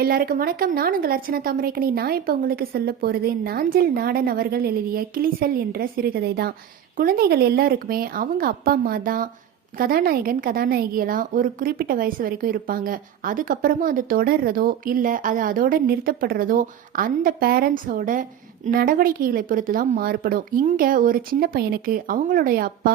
எல்லாருக்கும் வணக்கம். நான் உங்கள் அர்ச்சனா தாமரைக்கணி. நான் இப்போ உங்களுக்கு சொல்ல போகிறது நாஞ்சில் நாடன் அவர்கள் எழுதிய கிளிசல் என்ற சிறுகதை தான். குழந்தைகள் எல்லாருக்குமே அவங்க அப்பா அம்மா தான் கதாநாயகன் கதாநாயகியெல்லாம் ஒரு குறிப்பிட்ட வயசு வரைக்கும் இருப்பாங்க. அதுக்கப்புறமா அது தொடர்றதோ இல்லை அது அதோட நிறுத்தப்படுறதோ அந்த பேரண்ட்ஸோட நடவடிக்கைகளை பொறுத்து தான் மாறுபடும். இங்கே ஒரு சின்ன பையனுக்கு அவங்களுடைய அப்பா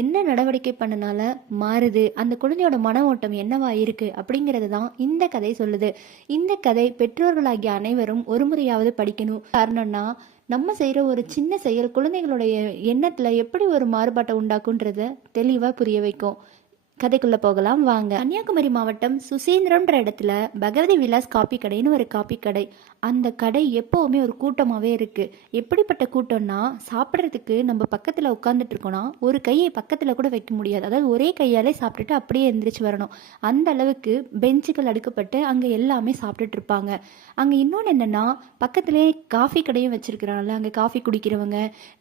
என்ன நடவடிக்கை பண்ணனால மாறுது, அந்த குழந்தையோட மன ஓட்டம் என்னவா இருக்கு அப்படிங்கிறது தான் இந்த கதை சொல்லுது. இந்த கதை பெற்றோர்களாகிய அனைவரும் ஒரு முறையாவது படிக்கணும். காரணம்னா நம்ம செய்கிற ஒரு சின்ன செயல் குழந்தைகளுடைய எண்ணத்தில் எப்படி ஒரு மாறுபாட்டை உண்டாக்குன்றத தெளிவாக புரிய வைக்கும். கதைக்குள்ள போகலாம் வாங்க. கன்னியாகுமரி மாவட்டம் சுசீந்திரம்ன்ற இடத்துல பகவதி விலாஸ் காப்பி கடைன்னு ஒரு காப்பி கடை. அந்த கடை எப்போவுமே ஒரு கூட்டமாகவே இருக்கு. எப்படிப்பட்ட கூட்டம்னா, சாப்பிட்றதுக்கு நம்ம பக்கத்தில் உட்காந்துட்டு இருக்கோம்னா ஒரு கையை பக்கத்தில் கூட வைக்க முடியாது. அதாவது ஒரே கையாலே சாப்பிட்டுட்டு அப்படியே எந்திரிச்சு வரணும். அந்த அளவுக்கு பெஞ்சுகள் அடுக்கப்பட்டு அங்கே எல்லாமே சாப்பிட்டுட்டு இருப்பாங்க. அங்கே இன்னொன்று என்னென்னா, பக்கத்துலேயே காஃபி கடையும் வச்சிருக்கிறாங்கல்ல, அங்கே காஃபி குடிக்கிறவங்க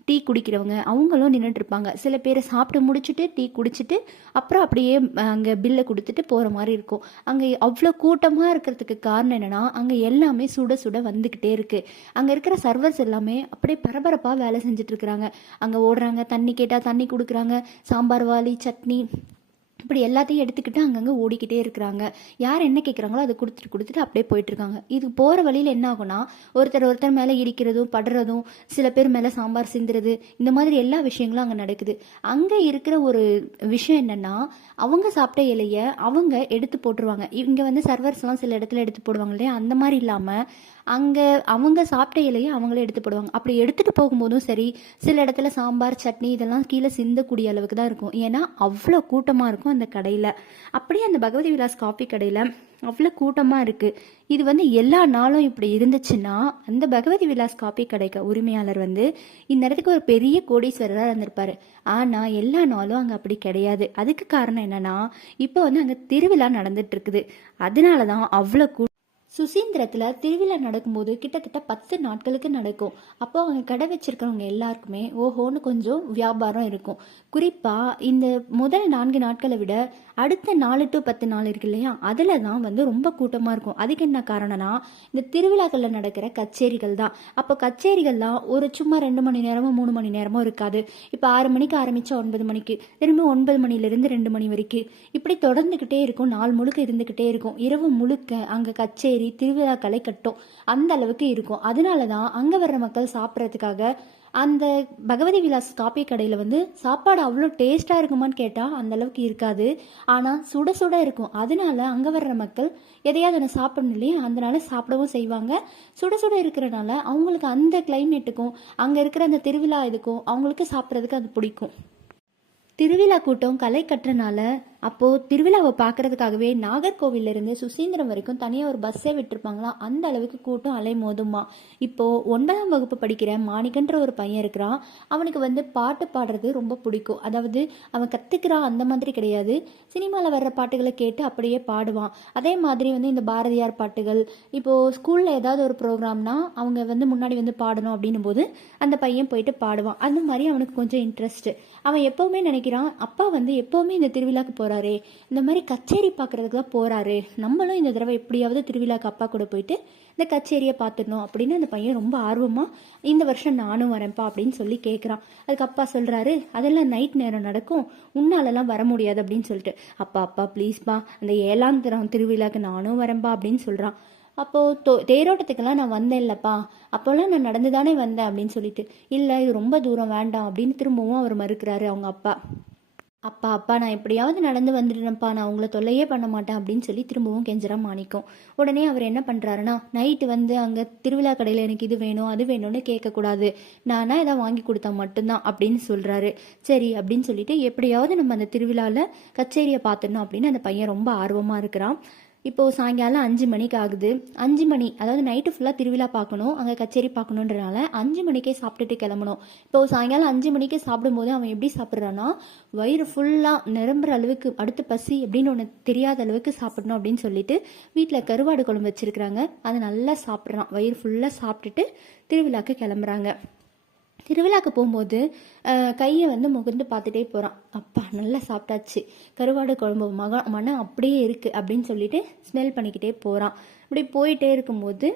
டீ குடிக்கிறவங்க அவங்களும் நின்றுட்டு இருப்பாங்க. சில பேர் சாப்பிட்டு முடிச்சுட்டு டீ குடிச்சிட்டு அப்புறம் அப்படியே அங்கே பில்லை கொடுத்துட்டு போகிற மாதிரி இருக்கும். அங்கே அவ்வளோ கூட்டமாக இருக்கிறதுக்கு காரணம் என்னென்னா, அங்கே எல்லாமே சுட சுட வந்துக்கிட்டே இருக்குது. அங்கே இருக்கிற சர்வர்ஸ் எல்லாமே அப்படியே பரபரப்பாக வேலை செஞ்சுட்டு இருக்கிறாங்க. அங்கே ஓடுறாங்க, தண்ணி கேட்டால் தண்ணி கொடுக்குறாங்க, சாம்பார் வாளி சட்னி இப்படி எல்லாத்தையும் எடுத்துக்கிட்டு அங்கங்கே ஓடிக்கிட்டே இருக்கிறாங்க. யார் என்ன கேட்குறாங்களோ அதை கொடுத்துட்டு அப்படியே போயிட்டுருக்காங்க. இது போகிற வழியில் என்ன ஆகும்னா, ஒருத்தர் மேலே இடிக்கிறதும் படுறதும், சில பேர் மேலே சாம்பார் சிந்துறது, இந்த மாதிரி எல்லா விஷயங்களும் அங்கே நடக்குது. அங்கே இருக்கிற ஒரு விஷயம் என்னென்னா, அவங்க சாப்பிட்ட இலையை அவங்க எடுத்து போட்டுருவாங்க. இங்கே வந்து சர்வர்ஸ்லாம் சில இடத்துல எடுத்து போடுவாங்க இல்லையா, அந்த மாதிரி இல்லாமல் அங்கே அவங்க சாப்பிட்ட இலையை அவங்களே எடுத்து போடுவாங்க. அப்படி எடுத்துகிட்டு போகும்போதும் சரி, சில இடத்துல சாம்பார் சட்னி இதெல்லாம் கீழே சிந்தக்கூடிய அளவுக்கு தான் இருக்கும். ஏன்னா அவ்வளோ கூட்டமாக இருக்கும் அந்த கடையில். அப்படியே அந்த பகவதி விலாஸ் காஃபி கடையில் அவ்வளோ கூட்டமாக இருக்குது. இது வந்து எல்லா நாளும் இப்படி இருந்துச்சுன்னா, அந்த பகவதி விலாஸ் காப்பி கடைக்கு உரிமையாளர் வந்து இந்த இடத்துக்கு ஒரு பெரிய கோடீஸ்வரராக இருந்திருப்பாரு. ஆனால் எல்லா நாளும் அங்கே அப்படி கிடையாது. அதுக்கு காரணம் என்னன்னா, இப்போ வந்து அங்கே திருவிழா நடந்துட்டு இருக்குது. அதனால தான் அவ்வளோ சுசீந்திரத்தில் திருவிழா நடக்கும்போது கிட்டத்தட்ட 10 நாட்களுக்கு நடக்கும். அப்போ அவங்க கடை வச்சிருக்கிறவங்க எல்லாருக்குமே ஓஹோன்னு கொஞ்சம் வியாபாரம் இருக்கும். குறிப்பாக இந்த முதல் 4 நாட்களை விட அடுத்த 4 to 10 நாள் இருக்கு இல்லையா, அதில் தான் வந்து ரொம்ப கூட்டமாக இருக்கும். அதுக்கு என்ன காரணம்னா, இந்த திருவிழாக்களில் நடக்கிற கச்சேரிகள் தான். அப்போ கச்சேரிகள்லாம் ஒரு சும்மா 2 மணி நேரமோ 3 மணி நேரமோ இருக்காது. இப்போ 6 மணிக்கு ஆரம்பித்தா 9 மணிக்கு, திரும்ப 9 மணிலேருந்து 2 மணி வரைக்கும் இப்படி தொடர்ந்துக்கிட்டே இருக்கும். நாள் முழுக்க இருந்துக்கிட்டே இருக்கும். இரவு முழுக்க அங்கே கச்சேரி திருவிழாக்களை கட்டும். அந்த அளவுக்கு இருக்கும். அதனால தான் அங்கே வர்ற மக்கள் சாப்பிட்றதுக்காக அந்த பகவதி விலாஸ் காப்பி கடையில் வந்து சாப்பாடு அவ்வளோ டேஸ்ட்டாக இருக்குமான்னு கேட்டால் அந்த அளவுக்கு இருக்காது. ஆனால் சுட சுட இருக்கும். அதனால அங்கே வர்ற மக்கள் எதையாவது ஒன்று சாப்பிடணும் இல்லையா, அதனால சாப்பிடவும் செய்வாங்க. சுட சுட இருக்கிறனால அவங்களுக்கு அந்த கிளைமேட்டுக்கும் அங்கே இருக்கிற அந்த திருவிழா இதுக்கும் அவங்களுக்கு சாப்பிட்றதுக்கு அது பிடிக்கும். திருவிழா கூட்டம் களை கட்டுறனால அப்போது திருவிழாவை பார்க்கறதுக்காகவே நாகர்கோவிலிருந்து சுசீந்திரம் வரைக்கும் தனியாக ஒரு பஸ்ஸே விட்டுருப்பாங்களாம். அந்த அளவுக்கு கூட்டம் அலை மோதுமா. இப்போது 9ஆம் வகுப்பு படிக்கிற மாணிக்கன்ற ஒரு பையன் இருக்கிறான். அவனுக்கு வந்து பாட்டு பாடுறது ரொம்ப பிடிக்கும். அதாவது அவன் கற்றுக்கிறான் அந்த மாதிரி கிடையாது, சினிமாவில் வர்ற பாட்டுகளை கேட்டு அப்படியே பாடுவான். அதே மாதிரி வந்து இந்த பாரதியார் பாட்டுகள், இப்போது ஸ்கூலில் ஏதாவது ஒரு ப்ரோக்ராம்னா அவங்க வந்து முன்னாடி வந்து பாடணும் அப்படின்னும் போது அந்த பையன் போயிட்டு பாடுவான். அந்த மாதிரி அவனுக்கு கொஞ்சம் இன்ட்ரெஸ்ட்டு. அவன் எப்போவுமே நினைக்கிறான், அப்பா வந்து எப்போவுமே இந்த திருவிழாக்கு போகிறாரு, இந்த மாதிரி கச்சேரி பார்க்கறதுக்கு தான் போகிறாரு, நம்மளும் இந்த தடவை எப்படியாவது திருவிழாக்கு அப்பா கூட போயிட்டு இந்த கச்சேரியை பார்த்துடணும் அப்படின்னு அந்த பையன் ரொம்ப ஆர்வமாக இந்த வருஷம் நானும் வரேன்ப்பா அப்படின்னு சொல்லி கேட்குறான். அதுக்கு அப்பா சொல்கிறாரு, அதெல்லாம் நைட் நேரம் நடக்கும், உன்னாலெல்லாம் வர முடியாது அப்படின்னு சொல்லிட்டு, அப்பா ப்ளீஸ்ப்பா அந்த 7ஆம் தரம் திருவிழாக்கு நானும் வரேன்ப்பா அப்படின்னு சொல்கிறான். அப்போது தேரோட்டத்துக்கெல்லாம் நான் வந்தேன் இல்லைப்பா, அப்போல்லாம் நான் நடந்து தானே வந்தேன் அப்படின்னு சொல்லிட்டு, இல்லை இது ரொம்ப தூரம் வேண்டாம் அப்படின்னு திரும்பவும் அவர் மறுக்கிறாரு அவங்க அப்பா. அப்பா நான் எப்படியாவது நடந்து வந்துடுறேன்ப்பா, நான் உங்களை தொல்லையே பண்ண மாட்டேன் அப்படின்னு சொல்லி திரும்பவும் கெஞ்சரா மாணிக்கும். உடனே அவர் என்ன பண்ணுறாருன்னா, நைட்டு வந்து அங்கே திருவிழா கடையில் எனக்கு இது வேணும் அது வேணும்னு கேட்கக்கூடாது, நானா எதாவது வாங்கி கொடுத்தா மட்டும்தான் அப்படின்னு சொல்கிறாரு. சரி அப்படின்னு சொல்லிட்டு எப்படியாவது நம்ம அந்த திருவிழாவில் கச்சேரியை பார்த்துடணும் அப்படின்னு அந்த பையன் ரொம்ப ஆர்வமாக இருக்கிறான். இப்போது சாயங்காலம் 5 மணிக்கு ஆகுது. 5 மணி, அதாவது நைட்டு ஃபுல்லாக திருவிழா பார்க்கணும், அங்கே கச்சேரி பார்க்கணுன்றனால 5 மணிக்கே சாப்பிட்டுட்டு கிளம்பணும். இப்போது சாயங்காலம் 5 மணிக்கே சாப்பிடும்போது அவன் எப்படி சாப்பிட்றான்னா, வயிறு ஃபுல்லாக நிரம்புற அளவுக்கு, அடுத்து பசி அப்படின்னு ஒன்று தெரியாத அளவுக்கு சாப்பிடணும் அப்படின்னு சொல்லிட்டு வீட்டில் கருவாடு குழம்பு வச்சுருக்குறாங்க, அதை நல்லா சாப்பிட்றான். வயிறு ஃபுல்லாக சாப்பிட்டுட்டு திருவிழாக்கு கிளம்புறாங்க. திருவிழாக்கு போகும்போது கையை வந்து முகர்ந்து பார்த்துட்டே போகிறான். அப்பா நல்லா சாப்பிட்டாச்சு, கருவாடு குழம்பு மனம் அப்படியே இருக்குது அப்படின்னு சொல்லிட்டு ஸ்மெல் பண்ணிக்கிட்டே போகிறான். இப்படி போயிட்டே இருக்கும்போது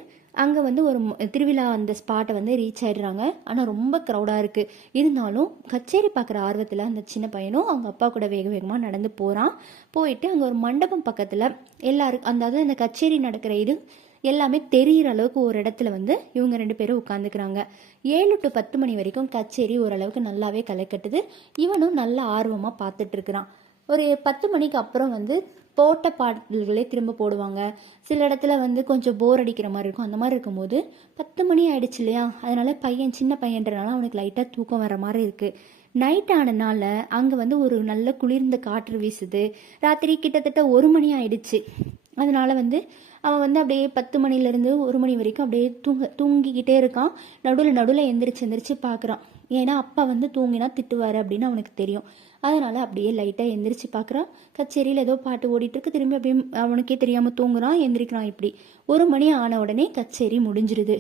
அங்கே வந்து ஒரு திருவிழா அந்த ஸ்பாட்டை வந்து ரீச் ஆகிடுறாங்க. ஆனால் ரொம்ப க்ரௌடாக இருக்குது. இருந்தாலும் கச்சேரி பார்க்குற ஆர்வத்தில் அந்த சின்ன பையனும் அவங்க அப்பா கூட வேக வேகமாக நடந்து போகிறான். போயிட்டு அங்கே ஒரு மண்டபம் பக்கத்தில் எல்லாருக்கும் அதாவது அந்த கச்சேரி நடக்கிற இது எல்லாமே தெரிகிற அளவுக்கு ஒரு இடத்துல வந்து இவங்க 2 பேரும் உட்காந்துக்கிறாங்க. 7 to 10 மணி வரைக்கும் கச்சேரி ஓரளவுக்கு நல்லாவே களை கட்டுது. இவனும் நல்ல ஆர்வமாக பார்த்துட்டு இருக்கிறான். ஒரு 10 மணிக்கு அப்புறம் வந்து போட்ட பாடல்களே திரும்ப போடுவாங்க. சில இடத்துல வந்து கொஞ்சம் போர் அடிக்கிற மாதிரி இருக்கும். அந்த மாதிரி இருக்கும்போது 10 மணி ஆயிடுச்சு இல்லையா, அதனால பையன் சின்ன பையன்றனால அவனுக்கு லைட்டாக தூக்கம் வர மாதிரி இருக்குது. நைட் ஆனனால அங்கே வந்து ஒரு நல்ல குளிர்ந்த காற்று வீசுது. ராத்திரி கிட்டத்தட்ட 1 மணி ஆயிடுச்சு. அதனால வந்து அவன் வந்து அப்படியே 10 மணிலேருந்து 1 மணி வரைக்கும் அப்படியே தூங்கிக்கிட்டே இருக்கான். நடுவில் எந்திரிச்சு பார்க்குறான். ஏன்னா அப்பா வந்து தூங்கினா திட்டுவார் அப்படின்னு அவனுக்கு தெரியும். அதனால அப்படியே லைட்டாக எந்திரிச்சு பார்க்குறான். கச்சேரியில் ஏதோ பாட்டு ஓடிட்டுருக்கு. திரும்பி அப்படியே அவனுக்கே தெரியாமல் தூங்குறான், எந்திரிக்கிறான். இப்படி 1 மணி ஆன உடனே கச்சேரி முடிஞ்சிருது.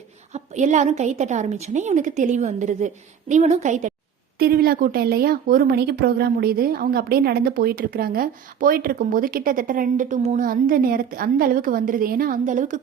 எல்லாரும் கை தட்ட ஆரம்பிச்சோன்னே இவனுக்கு தெளிவு வந்துடுது. இவனும் கை திருவிழா கூட்டம் இல்லையா, 1 மணிக்கு ப்ரோக்ராம் முடியுது. அவங்க அப்படியே நடந்து போயிட்டு இருக்கும்போது கிட்டத்தட்ட 2 to 3 அந்த அளவுக்கு வந்துடுது. ஏன்னா அந்த அளவுக்கு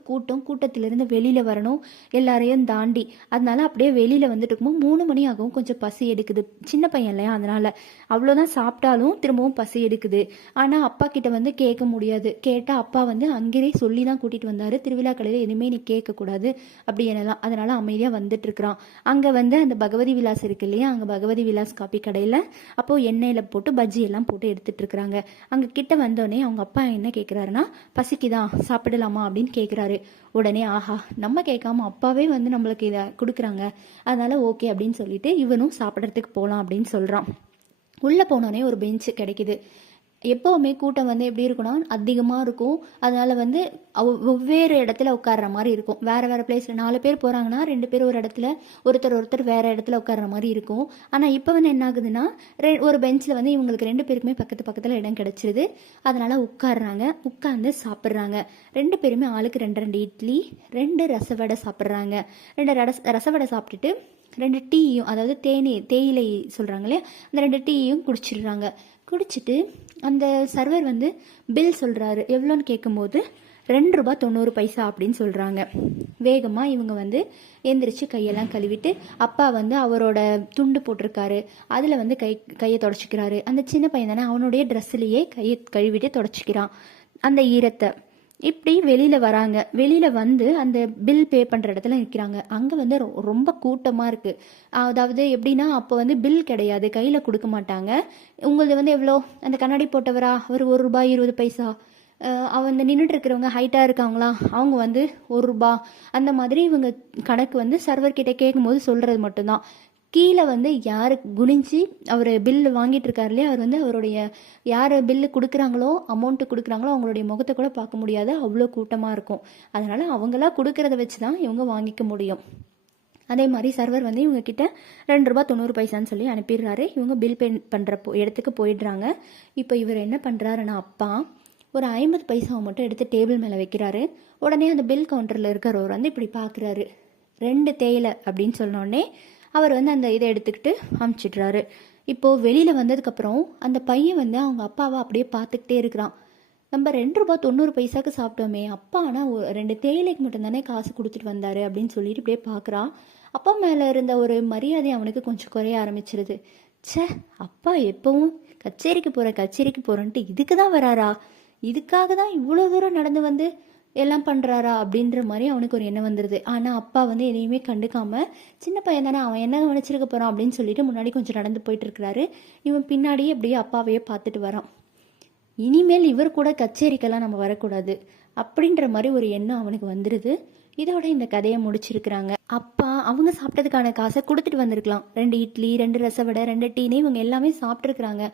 கூட்டத்திலிருந்து வெளியில் வரணும் எல்லாரையும் தாண்டி. அதனால அப்படியே வெளியில் வந்துட்டு இருக்கும்போது 3 மணி ஆகும். கொஞ்சம் பசி எடுக்குது. சின்ன பையன் இல்லையா, அதனால அவ்வளோதான் சாப்பிட்டாலும் திரும்பவும் பசி எடுக்குது. ஆனால் அப்பா கிட்ட வந்து கேட்க முடியாது. கேட்டால் அப்பா வந்து அங்கேயே சொல்லி தான் கூட்டிகிட்டு வந்தார், திருவிழா கடையில் எதுவுமே நீ கேட்கக்கூடாது அப்படி என்னலாம். அதனால அமைதியாக வந்துட்டு இருக்கிறான். அங்கே வந்து அந்த பகவதி விலாஸ் இருக்கு இல்லையா, அங்கே பகவதி விலாஸ் காபி கடையில் அப்போது எண்ணெயில் போட்டு பஜ்ஜி எல்லாம் போட்டு எடுத்துட்டு இருக்கிறாங்க. அங்கே கிட்ட வந்தோடனே அவங்க அப்பா என்ன கேட்குறாருன்னா, பசிக்குதான் சாப்பிடலாமா அப்படின்னு கேட்குறாரு. உடனே ஆஹா, நம்ம கேட்காம அப்பாவே வந்து நம்மளுக்கு இதை கொடுக்குறாங்க, அதனால ஓகே அப்படின்னு சொல்லிட்டு இவனும் சாப்பிட்றதுக்கு போகலாம் அப்படின்னு சொல்கிறான். உள்ளே போனோடனே ஒரு பெஞ்சு கிடைக்குது. எப்போவுமே கூட்டம் வந்து எப்படி இருக்குன்னா அதிகமாக இருக்கும். அதனால் வந்து வெவ்வேறு இடத்துல உட்கார்ற மாதிரி இருக்கும். வேறு பிளேஸில் 4 பேர் போகிறாங்கன்னா 2 பேர் ஒரு இடத்துல, ஒருத்தர் வேறு இடத்துல உட்கார்ற மாதிரி இருக்கும். ஆனால் இப்போ வந்து என்ன ஆகுதுன்னா, ஒரு பெஞ்சில் வந்து இவங்களுக்கு 2 பேருக்குமே பக்கத்தில் இடம் கிடச்சிருது. அதனால் உட்காடுறாங்க. உட்காந்து சாப்பிட்றாங்க. 2 பேருமே ஆளுக்கு 2 இட்லி, 2 ரசவடை சாப்பிட்றாங்க. 2 ரசவடை சாப்பிட்டுட்டு 2 டீயும், அதாவது தேயிலை சொல்கிறாங்க இல்லையா, அந்த 2 டீயும் குடிச்சிடுறாங்க. குடிச்சிட்டு அந்த சர்வர் வந்து பில் சொல்கிறாரு. எவ்வளோன்னு கேட்கும்போது ₹2.90 அப்படின்னு சொல்கிறாங்க. வேகமாக இவங்க வந்து எந்திரிச்சு கையெல்லாம் கழுவிட்டு, அப்பா வந்து அவரோட துண்டு போட்டிருக்காரு, அதில் வந்து கையை தொடச்சிக்கிறாரு. அந்த சின்ன பையன் தானே, அவனுடைய ட்ரெஸ்ஸிலேயே கையை கழுவிட்டு தொடச்சிக்கிறான் அந்த ஈரத்தை. இப்படி வெளியில் வராங்க. வெளியில் வந்து அந்த பில் பே பண்ணுற இடத்துல நிற்கிறாங்க. அங்கே வந்து ரொம்ப கூட்டமாக இருக்குது. அதாவது எப்படின்னா, அப்போ வந்து பில் கிடையாது, கையில் கொடுக்க மாட்டாங்க. உங்களது வந்து எவ்வளோ, அந்த கண்ணாடி போட்டவரா அவர் ₹1.20. அவங்க நின்றுட்டு இருக்கிறவங்க ஹைட்டாக இருக்காங்களா, அவங்க வந்து ₹1. அந்த மாதிரி இவங்க கணக்கு வந்து சர்வர்கிட்ட கேட்கும்போது சொல்கிறது மட்டும்தான். கீழே வந்து யார் குனிஞ்சு அவர் பில்லு வாங்கிட்டு இருக்காரு இல்லையா, அவர் வந்து அவருடைய யார் பில்லு கொடுக்குறாங்களோ, அமௌண்ட்டு கொடுக்குறாங்களோ அவங்களுடைய முகத்தை கூட பார்க்க முடியாது, அவ்வளோ கூட்டமாக இருக்கும். அதனால் அவங்களா கொடுக்கறத வச்சு தான் இவங்க வாங்கிக்க முடியும். அதே மாதிரி சர்வர் வந்து இவங்க கிட்ட ₹2.90 சொல்லி அனுப்பிடுறாரு. இவங்க பில் பே பண்ணுற இடத்துக்கு போயிடுறாங்க. இப்போ இவர் என்ன பண்ணுறாருன்னா, அப்பா ஒரு 50 பைசாவை மட்டும் எடுத்து டேபிள் மேலே வைக்கிறாரு. உடனே அந்த பில் கவுண்டரில் இருக்கிறவர் வந்து இப்படி பார்க்குறாரு. 2 தேயிலை அப்படின்னு சொன்னோடனே அவர் வந்து அந்த இதை எடுத்துக்கிட்டு அமுச்சிடுறாரு. இப்போது வெளியில் வந்ததுக்கப்புறம் அந்த பையன் வந்து அவங்க அப்பாவை அப்படியே பார்த்துக்கிட்டே இருக்கிறான். நம்ம ₹2.90 சாப்பிட்டோமே, அப்பா ஆனால் 2 தேயிலைக்கு மட்டும்தானே காசு கொடுத்துட்டு வந்தார் அப்படின்னு சொல்லிட்டு இப்படியே பார்க்குறான். அப்பா மேலே இருந்த ஒரு மரியாதை அவனுக்கு கொஞ்சம் குறைய ஆரம்பிச்சிருது. ச்சே, அப்பா எப்பவும் கச்சேரிக்கு போகிறேன்ட்டு இதுக்கு தான் வராரா, இதுக்காக தான் இவ்வளோ தூரம் நடந்து வந்து எல்லாம் பண்ணுறாரா அப்படின்ற மாதிரி அவனுக்கு ஒரு எண்ணம் வந்துடுது. ஆனால் அப்பா வந்து எதையுமே கண்டுக்காமல், சின்ன பையன் தானே, அவன் என்ன நினச்சிருக்க போகிறான் அப்படின்னு சொல்லிட்டு முன்னாடி கொஞ்சம் நடந்து போயிட்டு இருக்கிறாரு. இவன் பின்னாடியே அப்படியே அப்பாவையே பார்த்துட்டு வரான். இனிமேல் இவர் கூட கச்சேரிக்கெல்லாம் நம்ம வரக்கூடாது அப்படின்ற மாதிரி ஒரு எண்ணம் அவனுக்கு வந்துடுது. இதோட இந்த கதையை முடிச்சிருக்கிறாங்க. அப்பா அவங்க சாப்பிட்டதுக்கான காசை கொடுத்துட்டு வந்திருக்கலாம். 2 இட்லி, 2 ரசவடை, 2 டீனே இவங்க எல்லாமே சாப்பிட்ருக்குறாங்க.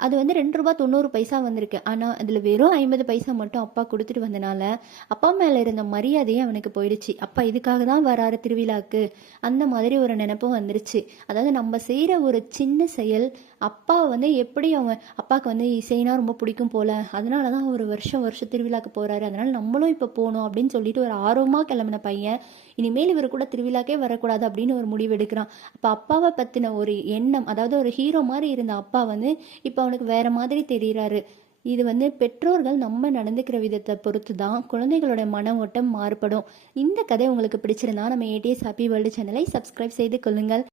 அது வந்து ₹2.90 வந்திருக்கு. ஆனா, அதுல வெறும் 50 பைசா மட்டும் அப்பா குடுத்துட்டு வந்தனால, அப்பா மேல இருந்த மரியாதையே அவனுக்கு போயிடுச்சு. அப்பா இதுக்காக தான் வராரு திருவிழாக்கு. அந்த மாதிரி ஒரு நெனப்பும் வந்துருச்சு. அதாவது நம்ம செய்ற ஒரு சின்ன செயல், அப்பா வந்து எப்படி அவங்க அப்பாவுக்கு வந்து இசைனா ரொம்ப பிடிக்கும் போல. அதனால தான் ஒரு வருஷம் வருஷம் திருவிழாக்கு போறாரு. அதனால நம்மளும் இப்ப போணும் அப்படின்னு சொல்லிட்டு ஒரு ஆர்வமா கிளம்பின பையன், இனிமேல் இவரு கூட திருவிழாக்கே வரக்கூடாது அப்படின்னு ஒரு முடிவு எடுக்கிறான். அப்ப அப்பாவ பத்தின ஒரு எண்ணம், அதாவது ஒரு ஹீரோ மாரி இருந்த அப்பா வந்து இப்ப அவனுக்கு வேற மாதிரி தெரியிறாரு. இது வந்து பெற்றோர்கள் நம்ம நடந்துக்கிற விதத்தை பொறுத்து தான் குழந்தைகளோட மன ஓட்டம் மாறுபடும். இந்த கதை உங்களுக்கு பிடிச்சிருந்தா நம்ம ஏடிஎஸ் ஹாப்பி வேர்ல்டு சேனலை சப்ஸ்கிரைப் செய்து கொள்ளுங்கள்.